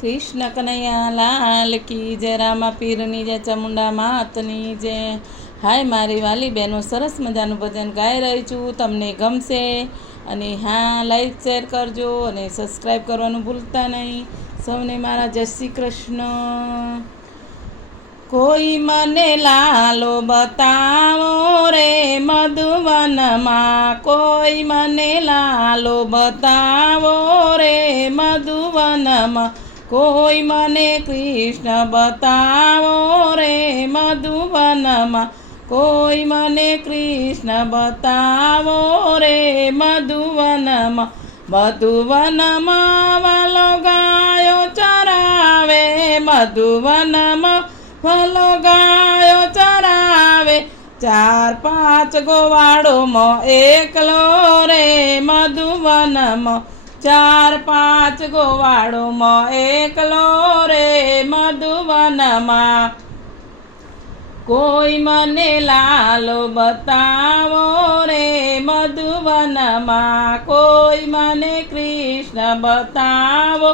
કૃષ્ણ કનૈયા, લાલ કી જય, રામા પીરની જય, ચામુંડા માતની જય. હાય મારી વાલી બહેનો, સરસ મજાનું ભજન ગાઈ રહી છું, તમને ગમશે. અને હા લાઈક શેર કરજો અને સબસ્ક્રાઈબ કરવાનું ભૂલતા નહીં. સૌને મારા જય શ્રી કૃષ્ણ. કોઈ મને લાલો બતાવો રે મધુવનમાં. કોઈ મને લાલો બતાવો રે મધુવનમાં. કોઈ મને કૃષ્ણ બતાવો રે મધુવનમાં? કોઈ મને કૃષ્ણ બતાવો રે મધુવનમાં? મધુવનમાં વાલો ગાયો ચરાવે, મધુવનમાં વાલો ગાયો ચરાવે. ચાર પાંચ ગોવાળોમાં એકલો રે મધુવનમાં. ચાર પાંચ ગોવાળોમાં એકલો રે મધુવનમાં. કોઈ મને લાલો બતાવો રે મધુવનમાં. કોઈ મને કૃષ્ણ બતાવો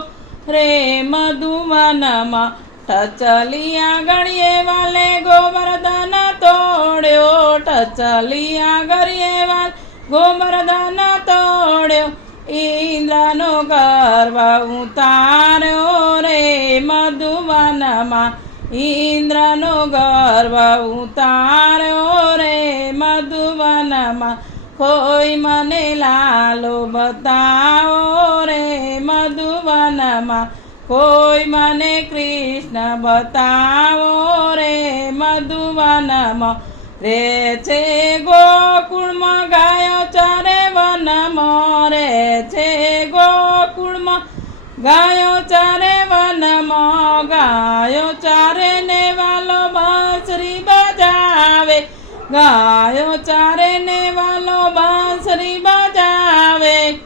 રે મધુવનમાં. ટચલિયા ગળીએ વાલે ગોવર્ધન તોડ્યો. ટચલિયા ગળીએ વાલ ગોવર્ધન તોડ્યો. ઇન્દ્રનો ગર્વ ઉતાર્યો રે મધુવનમાં. ઇન્દ્રનો ગર્વ ઉતાર્યો રે મધુવનમાં. કોઈ મને લાલો બતાવો રે મધુવનમાં. કોઈ મને કૃષ્ણ બતાવો રે મધુવનમાં. રે છે ગોકુળમાં ગાયો ચારે વનમાં, ગાયો ચારે ને વાલો બાંસરી બજાવે. ગાયો ચારે ને વાલો બાંસરી બજાવે.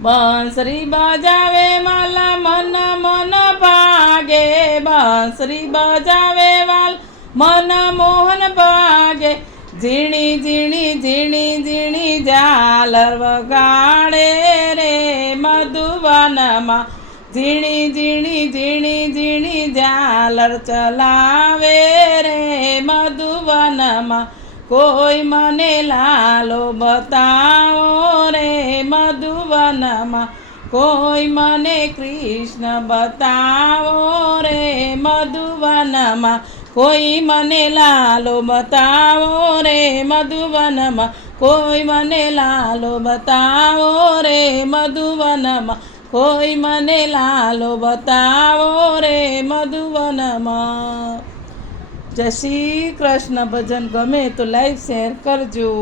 બાંસરી બજાવે માલા મન મન ભાગે. બાંસરી બજાવે, વાલ મન મોહન ભાગે. ઝીણી ઝીણી ઝીણી ઝીણી ઝાલર વગાડે રે મધુવનમાં. ઝીણી ઝીણી ઝીણી ઝીણી ઝાલર ચલાવે રે મધુવનમાં. કોઈ મને લાલો બતાવો રે મધુવનમાં. કોઈ મને કૃષ્ણ બતાવો રે મધુવનમાં. કોઈ મને લાલો બતાવો રે મધુવનમાં કોઈ મને લાલો બતાવો રે મધુવનમાં કોઈ મને લાલો બતાવો રે મધુવનમાં જય શ્રી કૃષ્ણ ભજન ગમે તો લાઈવ શેર કરજો